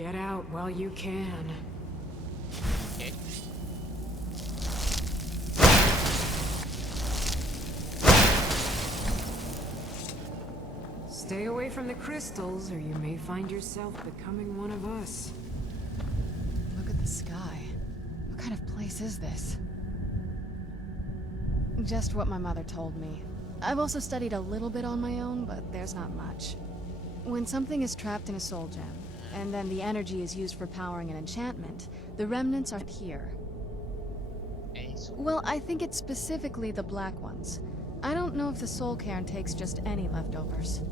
Get out while you can. Okay. Stay away from the crystals, or you may find yourself becoming one of us. Look at the sky. What kind of place is this? Just what my mother told me. I've also studied a little bit on my own, but there's not much. When something is trapped in a soul gem, and then the energy is used for powering an enchantment, the remnants are here. Well, I think it's specifically the black ones. I don't know if the soul cairn takes just any leftovers.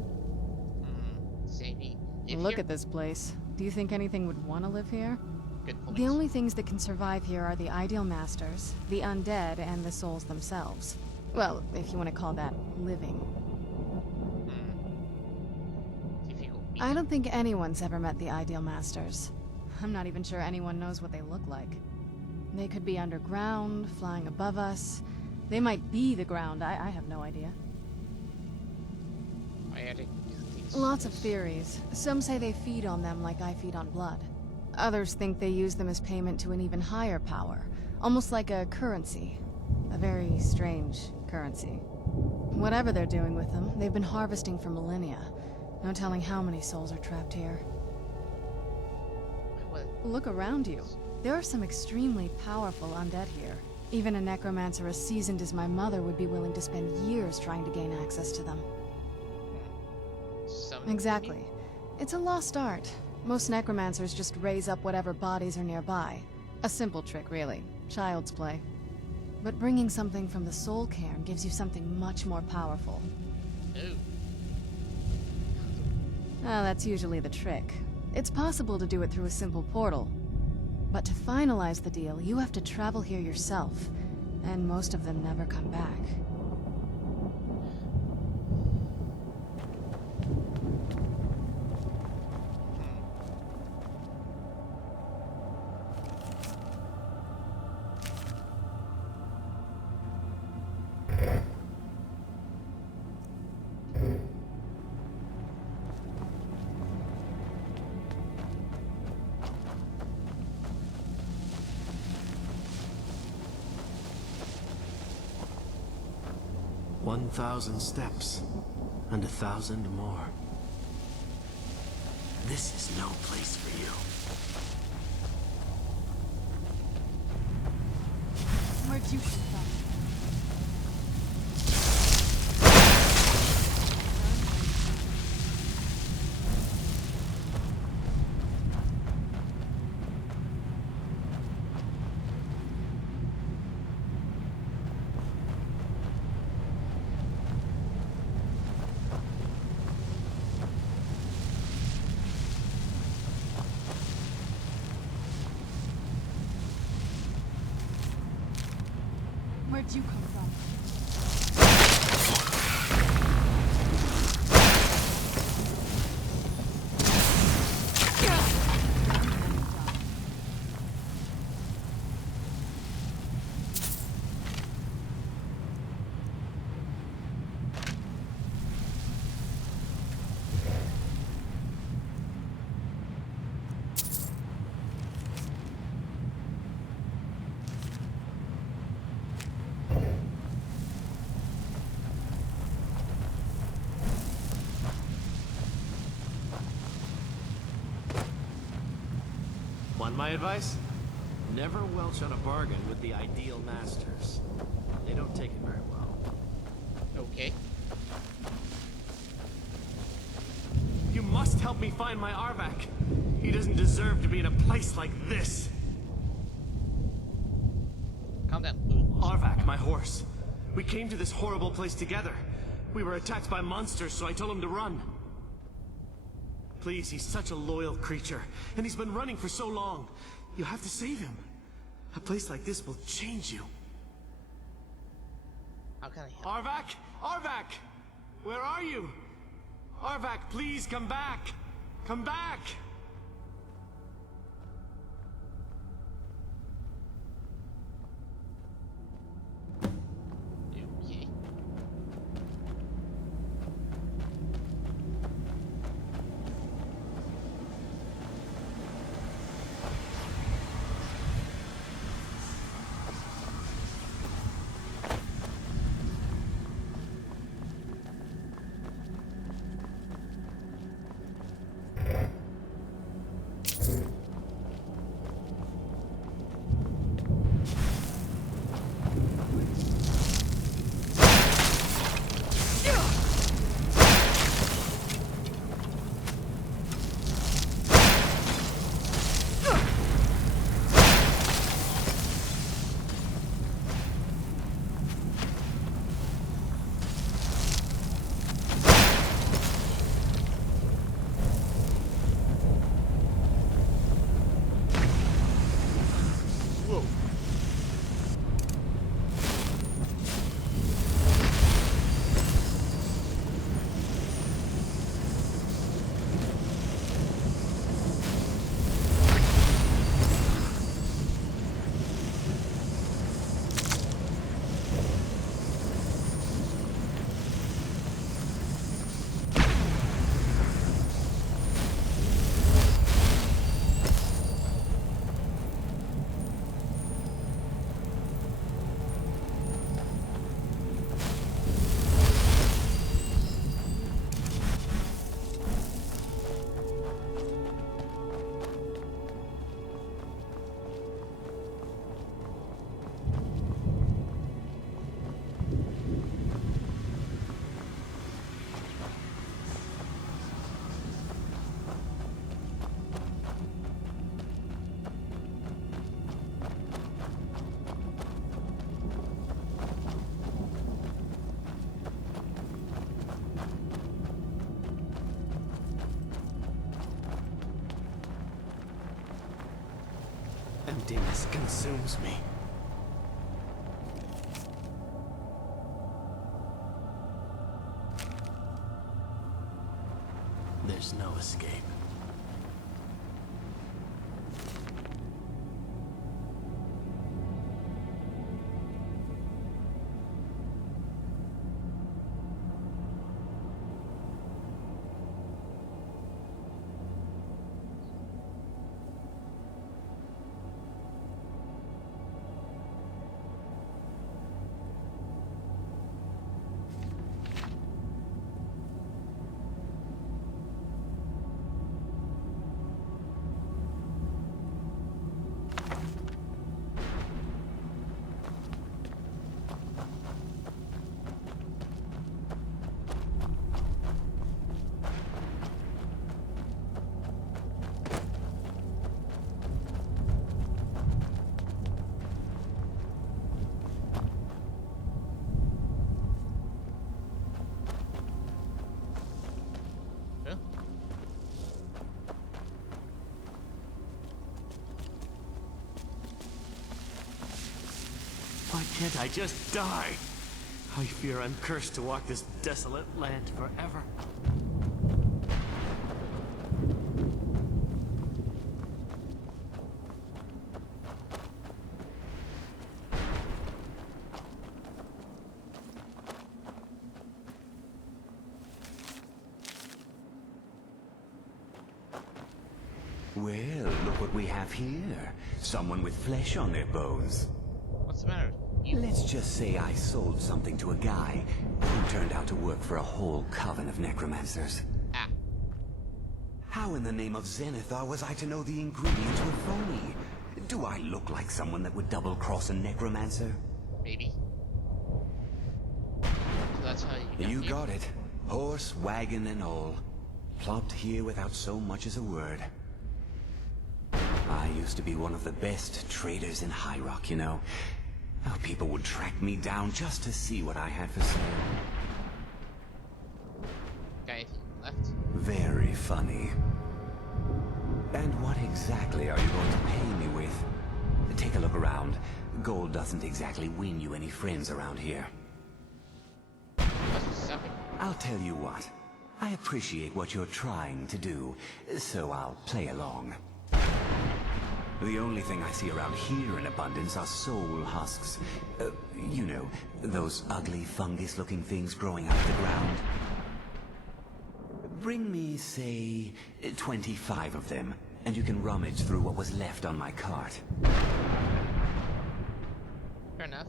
Look at this place. Do you think anything would want to live here? Good point. The only things that can survive here are the ideal masters, the undead, and the souls themselves. Well, if you want to call that living. I don't think anyone's ever met the ideal masters. I'm not even sure anyone knows what they look like. They could be underground, flying above us. They might be the ground, I have no idea. Lots of theories. Some say they feed on them like I feed on blood. Others think they use them as payment to an even higher power, almost like a currency. A very strange currency. Whatever they're doing with them, they've been harvesting for millennia. No telling how many souls are trapped here. Look around you. There are some extremely powerful undead here. Even a necromancer as seasoned as my mother would be willing to spend years trying to gain access to them. Exactly. It's a lost art. Most necromancers just raise up whatever bodies are nearby. A simple trick, really. Child's play. But bringing something from the soul cairn gives you something much more powerful. Well, that's usually the trick. It's possible to do it through a simple portal. But to finalize the deal, you have to travel here yourself. And most of them never come back. 1,000 steps, and 1,000 more. This is no place for you. Where'd you come from? Where'd you come from? Want my advice? Never welch on a bargain with the ideal masters. They don't take it very well. Okay. You must help me find my Arvak. He doesn't deserve to be in a place like this. Calm down. Arvak, my horse. We came to this horrible place together. We were attacked by monsters, so I told him to run. Please, he's such a loyal creature, and he's been running for so long. You have to save him. A place like this will change you. How can I help? Arvak! Arvak! Where are you? Arvak, please come back! Come back! Okay. Emptiness consumes me. There's no escape. Huh? Why can't I just die? I fear I'm cursed to walk this desolate land forever. Well, look what we have here. Someone with flesh on their bones. What's the matter? You? Let's just say I sold something to a guy who turned out to work for a whole coven of necromancers. Ah. How in the name of Zenithar was I to know the ingredients were phony? Do I look like someone that would double-cross a necromancer? Maybe. So that's how You here? got it. Horse, wagon, and all. Plopped here without so much as a word. I used to be one of the best traders in High Rock, you know. Oh, people would track me down just to see what I had for sale. Guy left. Very funny. And what exactly are you going to pay me with? Take a look around. Gold doesn't exactly win you any friends around here. That's what's happening. I'll tell you what. I appreciate what you're trying to do, so I'll play along. The only thing I see around here in abundance are soul husks. You know, those ugly fungus-looking things growing out of the ground. Bring me, say, 25 of them, and you can rummage through what was left on my cart. Fair enough.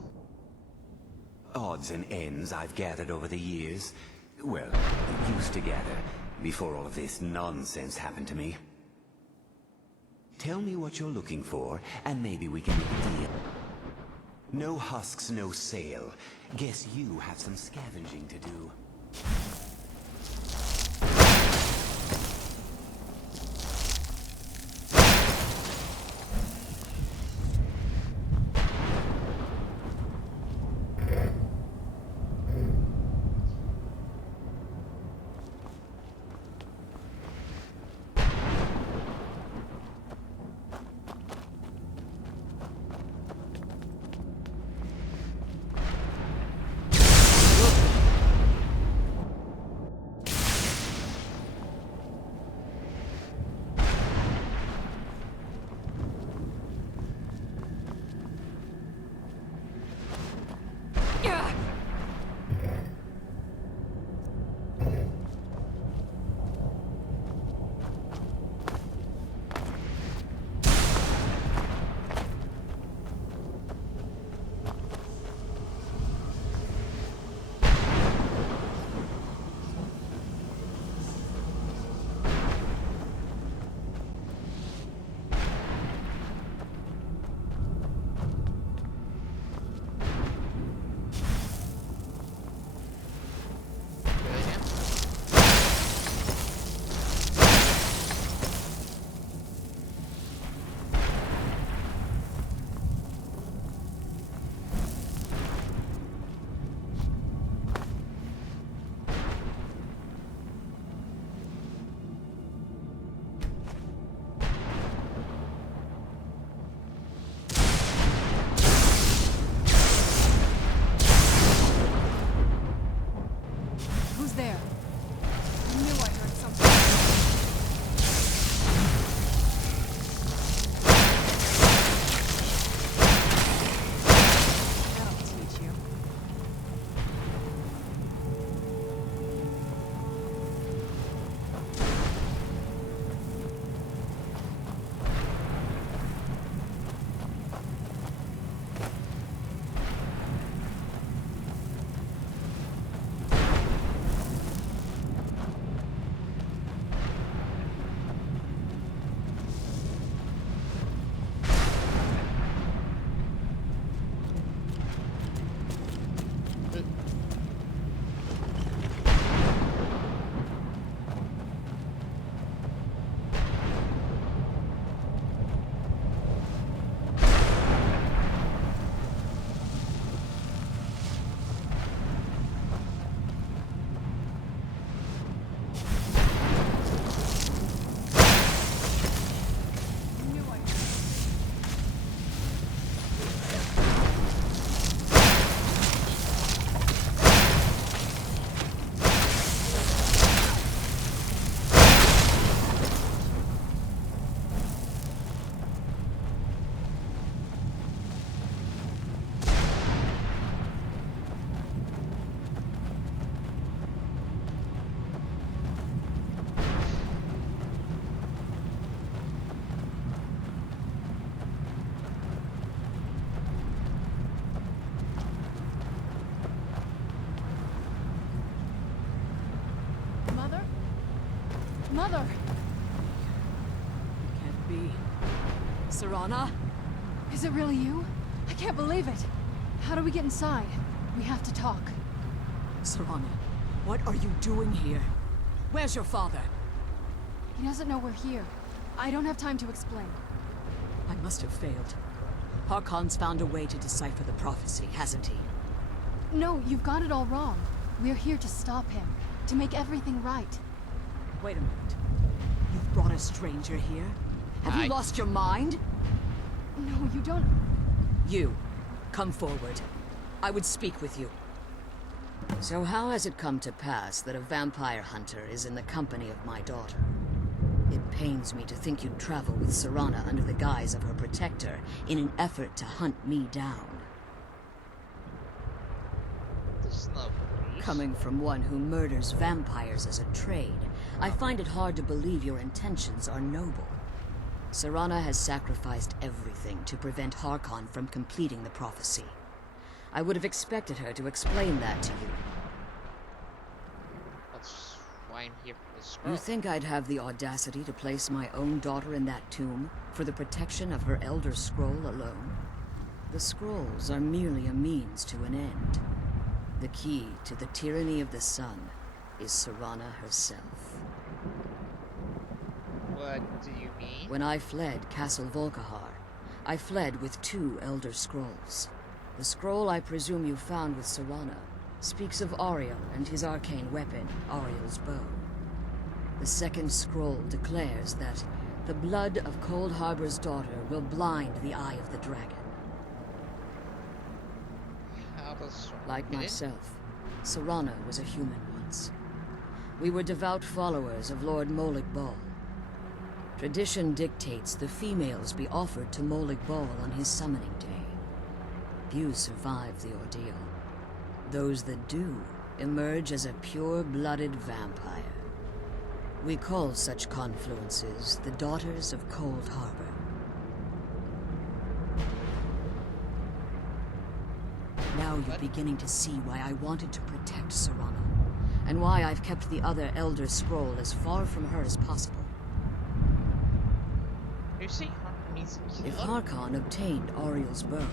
Odds and ends I've gathered over the years. Well, used to gather, before all of this nonsense happened to me. Tell me what you're looking for, and maybe we can make a deal. No husks, no sale. Guess you have some scavenging to do. Mother! Can't be. Serana? Is it really you? I can't believe it. How do we get inside? We have to talk. Serana, what are you doing here? Where's your father? He doesn't know we're here. I don't have time to explain. I must have failed. Harkon's found a way to decipher the prophecy, hasn't he? No, you've got it all wrong. We're here to stop him. To make everything right. Wait a minute. You've brought a stranger here? Have Hi. you lost your mind? No, you don't... You, come forward. I would speak with you. So how has it come to pass that a vampire hunter is in the company of my daughter? It pains me to think you'd travel with Serana under the guise of her protector in an effort to hunt me down. This is no police. Coming from one who murders vampires as a trade, I find it hard to believe your intentions are noble. Serana has sacrificed everything to prevent Harkon from completing the prophecy. I would have expected her to explain that to you. That's why I'm here for this scroll. You think I'd have the audacity to place my own daughter in that tomb for the protection of her Elder Scroll alone? The scrolls are merely a means to an end. The key to the tyranny of the sun is Serana herself. What do you mean? When I fled Castle Volkihar, I fled with 2 Elder Scrolls. The scroll I presume you found with Serana speaks of Ariel and his arcane weapon, Ariel's bow. The second scroll declares that the blood of Cold Harbor's daughter will blind the eye of the dragon. How does Like get in? myself, Serana was a human once. We were devout followers of Lord Molig Bal. Tradition dictates the females be offered to Molig Bal on his summoning day. Few survive the ordeal. Those that do emerge as a pure-blooded vampire. We call such confluences the Daughters of Cold Harbor. Now you're beginning to see why I wanted to protect Serana, and why I've kept the other Elder Scroll as far from her as possible. You see, Harkon needs to kill If her. Harkon obtained Ariel's bow,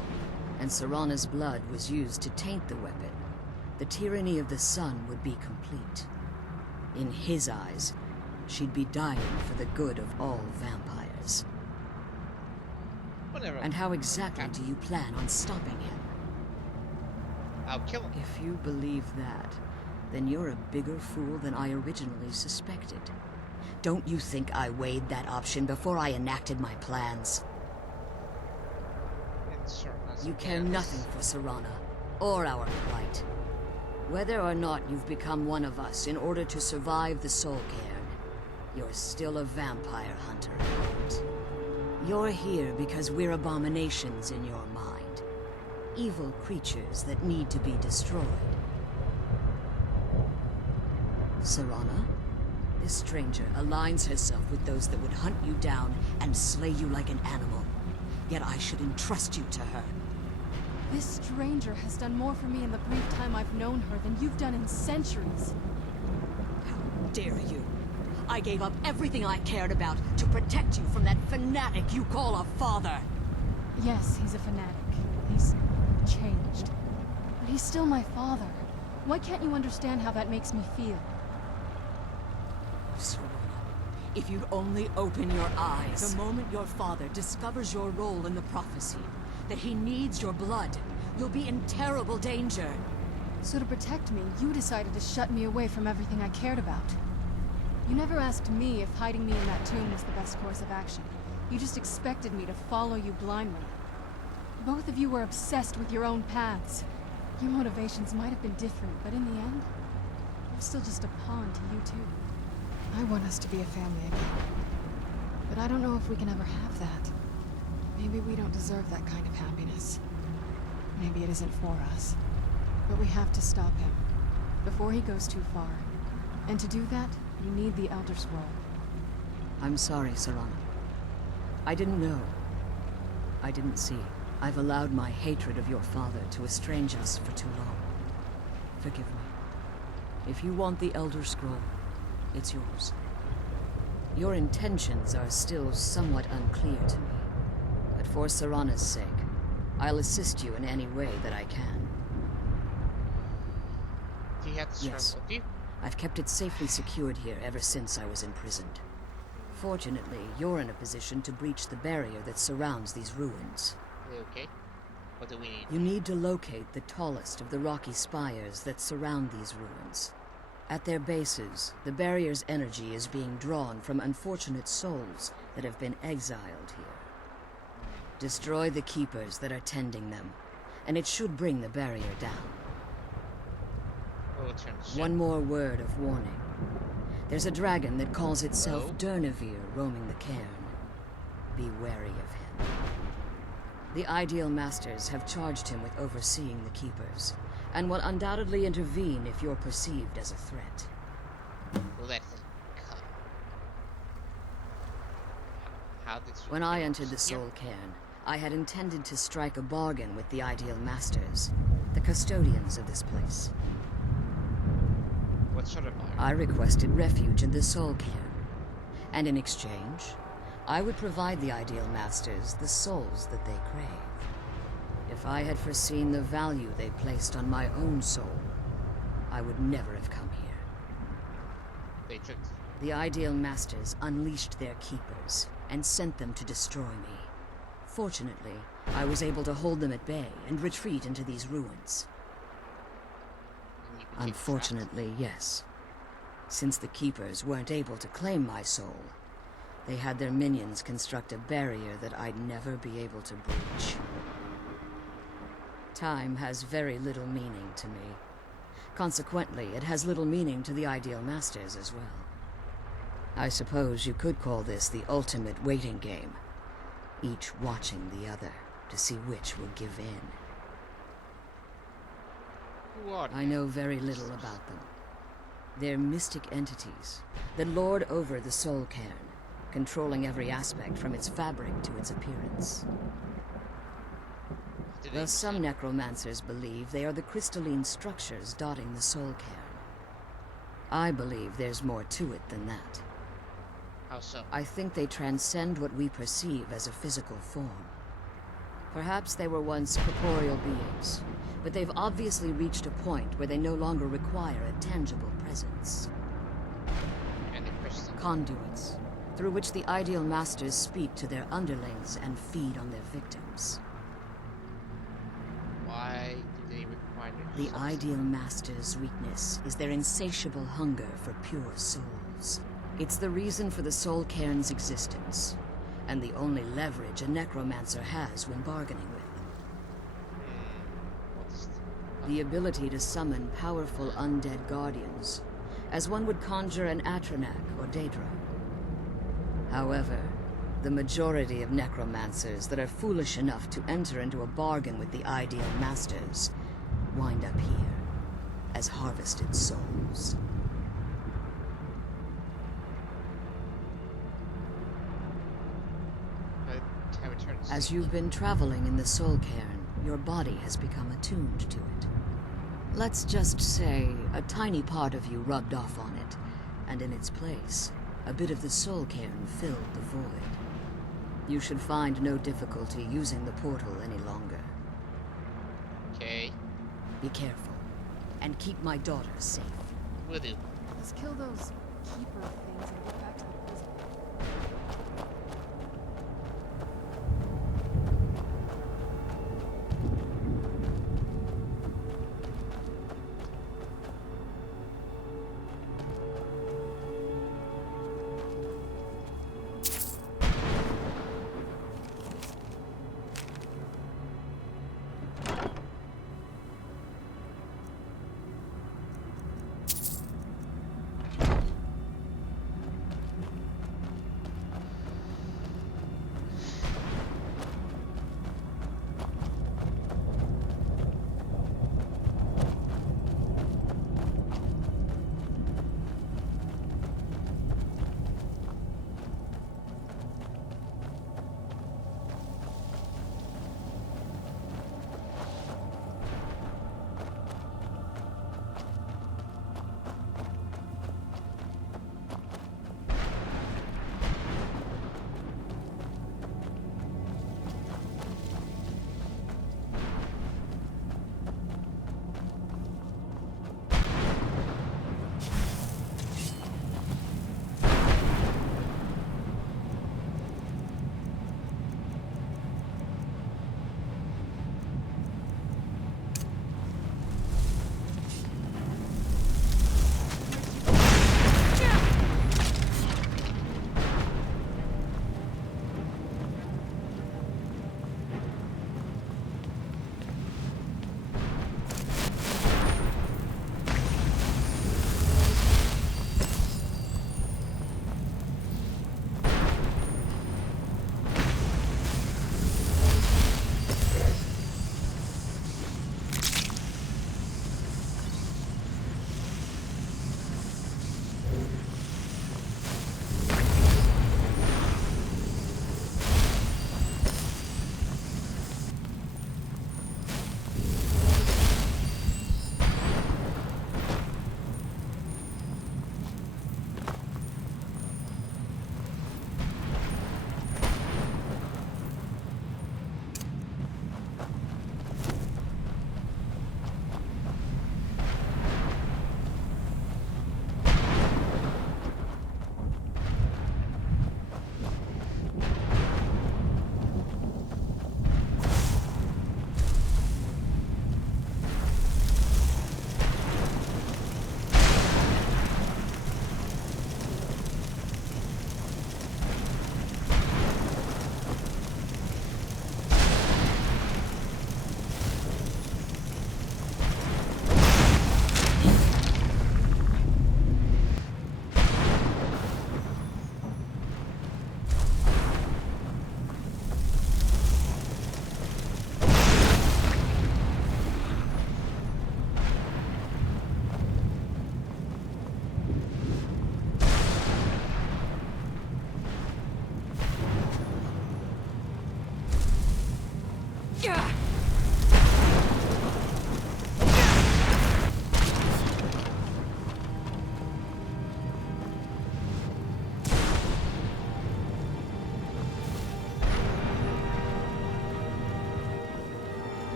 and Serana's blood was used to taint the weapon, the tyranny of the sun would be complete. In his eyes, she'd be dying for the good of all vampires. Whatever. And how exactly do you plan on stopping him? I'll kill him. If you believe that, then you're a bigger fool than I originally suspected. Don't you think I weighed that option before I enacted my plans? You care nothing for Serana, or our plight. Whether or not you've become one of us in order to survive the Soul Cairn, you're still a vampire hunter at heart. You're here because we're abominations in your mind. Evil creatures that need to be destroyed. Serana? This stranger aligns herself with those that would hunt you down and slay you like an animal. Yet I should entrust you to her. This stranger has done more for me in the brief time I've known her than you've done in centuries. How dare you? I gave up everything I cared about to protect you from that fanatic you call a father. Yes, he's a fanatic. He's changed. But he's still my father. Why can't you understand how that makes me feel? Serana, if you'd only open your eyes. The moment your father discovers your role in the prophecy, that he needs your blood, you'll be in terrible danger. So to protect me, you decided to shut me away from everything I cared about. You never asked me if hiding me in that tomb was the best course of action. You just expected me to follow you blindly. Both of you were obsessed with your own paths. Your motivations might have been different, but in the end, I'm still just a pawn to you two. I want us to be a family again. But I don't know if we can ever have that. Maybe we don't deserve that kind of happiness. Maybe it isn't for us. But we have to stop him, before he goes too far. And to do that, you need the Elder Scroll. I'm sorry, Serana. I didn't know. I didn't see. I've allowed my hatred of your father to estrange us for too long. Forgive me. If you want the Elder Scroll, it's yours. Your intentions are still somewhat unclear to me. But for Serana's sake, I'll assist you in any way that I can. Do you have the Yes. strength with you? I've kept it safely secured here ever since I was imprisoned. Fortunately, you're in a position to breach the barrier that surrounds these ruins. Okay. What do we need? You need to locate the tallest of the rocky spires that surround these ruins. At their bases, the barrier's energy is being drawn from unfortunate souls that have been exiled here. Destroy the keepers that are tending them, and it should bring the barrier down. We'll turn the One more word of warning. There's a dragon that calls itself Oh? Durnevere roaming the cairn. Be wary of him. The Ideal Masters have charged him with overseeing the Keepers, and will undoubtedly intervene if you're perceived as a threat. Let him come. How did you When I get entered the here? Soul Cairn, I had intended to strike a bargain with the Ideal Masters, the custodians of this place. What sort of bargain? I requested refuge in the Soul Cairn, and in exchange, I would provide the Ideal Masters the souls that they crave. If I had foreseen the value they placed on my own soul, I would never have come here. They tricked The Ideal Masters unleashed their keepers and sent them to destroy me. Fortunately, I was able to hold them at bay and retreat into these ruins. and you became Unfortunately, yes. Since the keepers weren't able to claim my soul, they had their minions construct a barrier that I'd never be able to breach. Time has very little meaning to me. Consequently, it has little meaning to the Ideal Masters as well. I suppose you could call this the ultimate waiting game, each watching the other to see which will give in. Who are I know very little about them. They're mystic entities that lord over the Soul Cairn, controlling every aspect from its fabric to its appearance. Did they Though some necromancers believe they are the crystalline structures dotting the Soul Cairn, I believe there's more to it than that. How so? I think they transcend what we perceive as a physical form. Perhaps they were once corporeal beings, but they've obviously reached a point where they no longer require a tangible presence. And the crystal. Conduits, through which the Ideal Masters speak to their underlings and feed on their victims. Why do they require The crystals? Ideal Masters' weakness is their insatiable hunger for pure souls. It's the reason for the Soul Cairn's existence, and the only leverage a necromancer has when bargaining with them. What is The ability to summon powerful undead guardians, as one would conjure an Atronak or Daedra. However, the majority of necromancers that are foolish enough to enter into a bargain with the Ideal Masters wind up here as harvested souls. Time returns. As you've been traveling in the Soul Cairn, your body has become attuned to it. Let's just say a tiny part of you rubbed off on it, and in its place, a bit of the Soul Cairn filled the void. You should find no difficulty using the portal any longer. Okay. Be careful, and keep my daughter safe. Will do. Let's kill those keeper things and get back to the prison.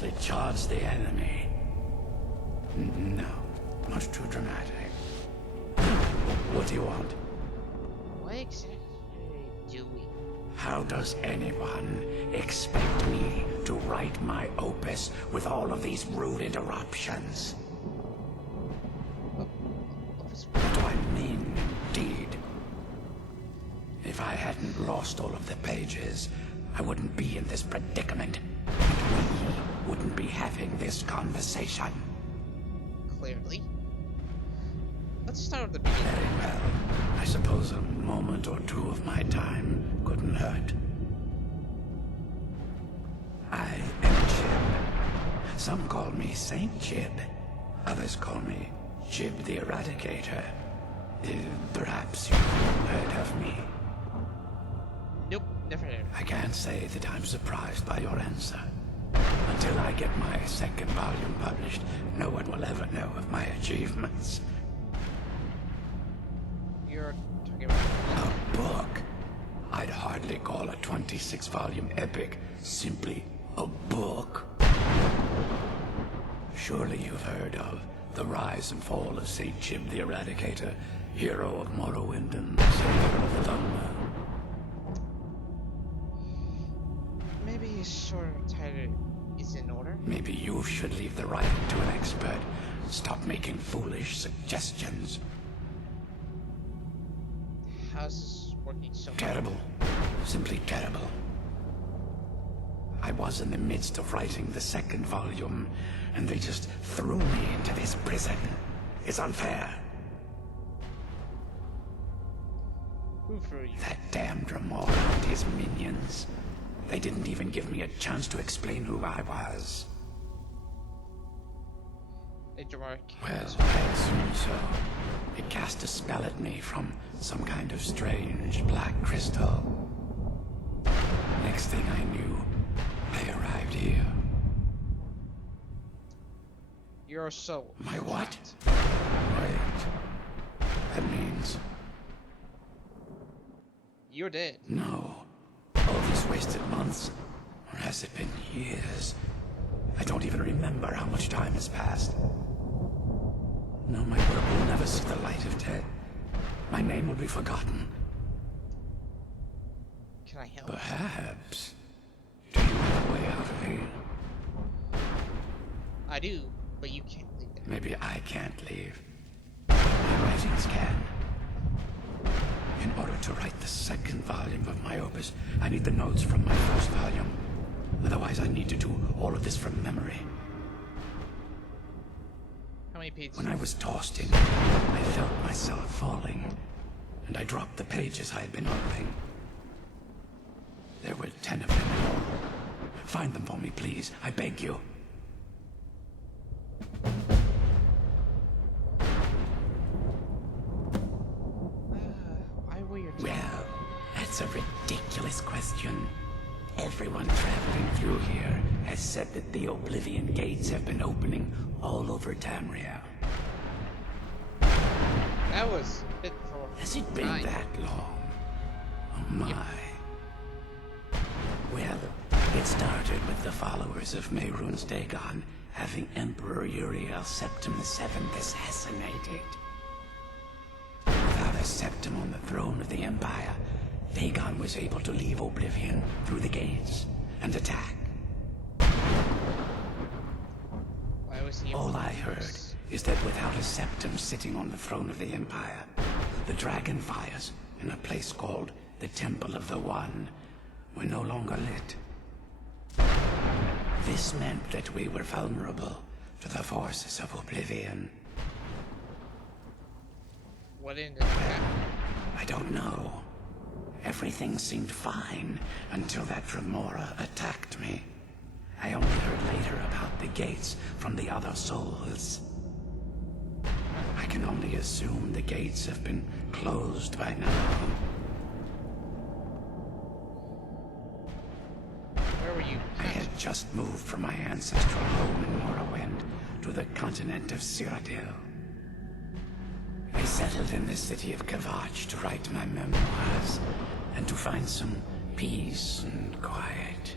mercilessly charge the enemy. No, not too dramatic. What do you want? What exactly do we? How does anyone expect me to write my opus with all of these rude interruptions? What do I mean, indeed? If I hadn't lost all of the pages, I wouldn't be in this predicament. And we wouldn't be having this conversation. Clearly. Let's start at the beginning. Very well. I suppose a moment or two of my time couldn't hurt. I am Chib. Some call me Saint Chib. Others call me Chib the Eradicator. Perhaps you've heard of me. Nope, never heard. I can't say that I'm surprised by your answer. Until I get my second volume published, no one will ever know of my achievements. You're talking about A book? I'd hardly call a 26-volume epic simply a book. Surely you've heard of the rise and fall of St. Chib the Eradicator, hero of Morrowind and savior of the Thunder. maybe his short title is in order. Maybe you should leave the writing to an expert. Stop making foolish suggestions. How's this working so far? Terrible. Simply terrible. I was in the midst of writing the second volume, and they just threw me into this prison. It's unfair. Who threw you? That damned Remora and his minions. They didn't even give me a chance to explain who I was. A dramatic. Well, I assume so. It cast a spell at me from some kind of strange black crystal. Next thing I knew, I arrived here. Your soul. My what? Wait. That means... You're dead. No. All these wasted months. Or has it been years? I don't even remember how much time has passed. No, my work will never see the light of day. My name will be forgotten. Can I help? Perhaps. Do you have a way out of here? I do, but you can't leave that. Maybe I can't leave. My writings can. In order to write the second volume of my opus, I need the notes from my first volume. Otherwise, I need to do all of this from memory. How many pages? When I was tossed in, I felt myself falling, and I dropped the pages I had been holding. There were 10 of them in all. Find them for me, please. I beg you. Why were you? Well, that's a ridiculous question. Everyone traveling through here has said that the Oblivion Gates have been opening all over Tamriel. That was a bit for. Has it been that long? Oh my. Well, it started with the followers of Mehrunes Dagon having Emperor Uriel Septim VII assassinated. Without a Septim on the throne of the Empire, Dagon was able to leave Oblivion through the gates and attack. Why was he? All I heard is that without a Septim sitting on the throne of the Empire, the dragon fires in a place called the Temple of the One were no longer lit. This meant that we were vulnerable to the forces of Oblivion. What ended up happening? I don't know. Everything seemed fine until that Remora attacked me. I only heard later about the gates from the other souls. I can only assume the gates have been closed by now. Where were you? I had just moved from my ancestral home in Morrowind to the continent of Cyrodiil. I settled in the city of Kavach to write my memoirs and to find some peace and quiet.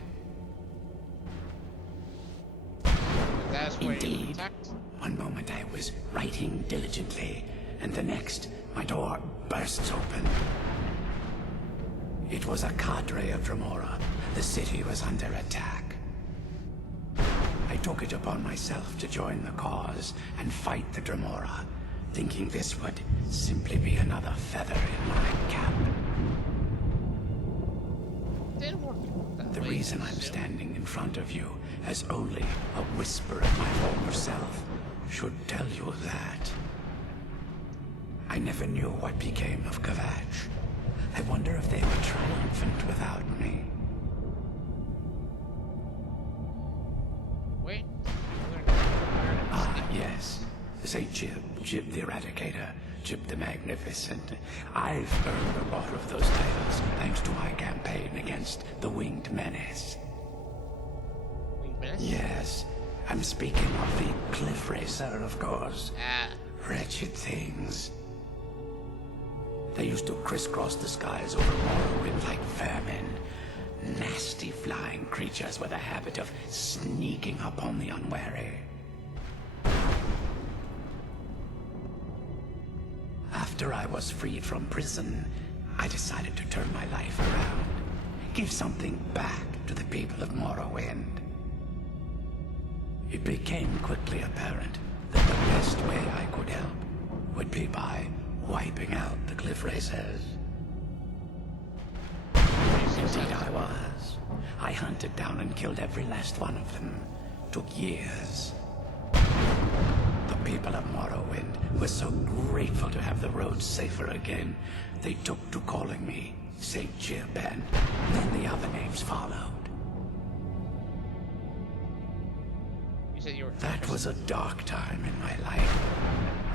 That's where you Indeed. attacked? One moment I was writing diligently, and the next, my door bursts open. It was a cadre of Dremora. The city was under attack. I took it upon myself to join the cause and fight the Dremora, thinking this would simply be another feather in my cap. Didn't work that The way, reason I'm so- standing in front of you as only a whisper of my former self should tell you that. I never knew what became of Kvatch. I wonder if they were triumphant without me. Wait. Ah, yes. St. Jib the Eradicator, Jib the Magnificent. I've earned a lot of those titles thanks to my campaign against the Winged Menace. Winged Menace? Yes, I'm speaking of the Cliff Racer, of course. Ah. Wretched things. They used to crisscross the skies over Morrowind like vermin. Nasty flying creatures with a habit of sneaking upon the unwary. After I was freed from prison, I decided to turn my life around. Give something back to the people of Morrowind. It became quickly apparent that the best way I could help would be by wiping out the Cliff Racers. Indeed I was. I hunted down and killed every last one of them. Took years. The people of Morrowind were so grateful to have the roads safer again, they took to calling me St. Jib, and then the other names followed. You said you were... That was a dark time in my life.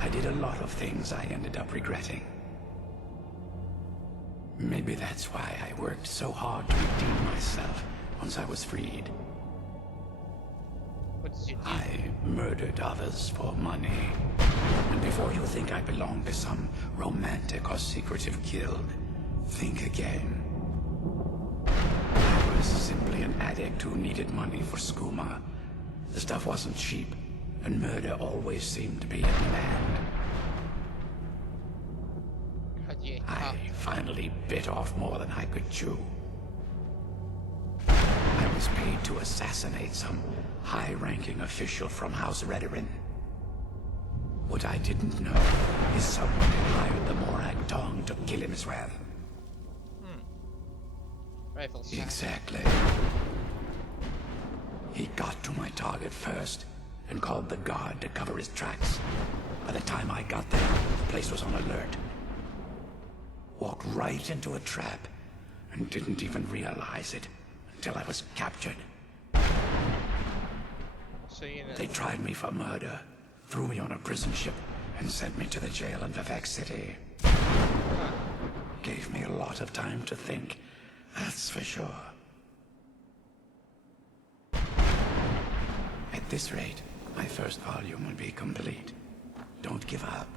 I did a lot of things I ended up regretting. Maybe that's why I worked so hard to redeem myself once I was freed. What did you do? I murdered others for money. And before you think I belong to some romantic or secretive guild, think again. I was simply an addict who needed money for skooma. The stuff wasn't cheap, and murder always seemed to be in demand. How'd you... I finally bit off more than I could chew. I was paid to assassinate some high-ranking official from House Redorin. What I didn't know is someone had hired the Morag Tong to kill him as well. Rifle shot. Exactly. He got to my target first and called the guard to cover his tracks. By the time I got there, the place was on alert. Walked right into a trap and didn't even realize it until I was captured. So you know... They tried me for murder, threw me on a prison ship, and sent me to the jail in Vivek City. Gave me a lot of time to think, that's for sure. At this rate, my first volume will be complete. Don't give up.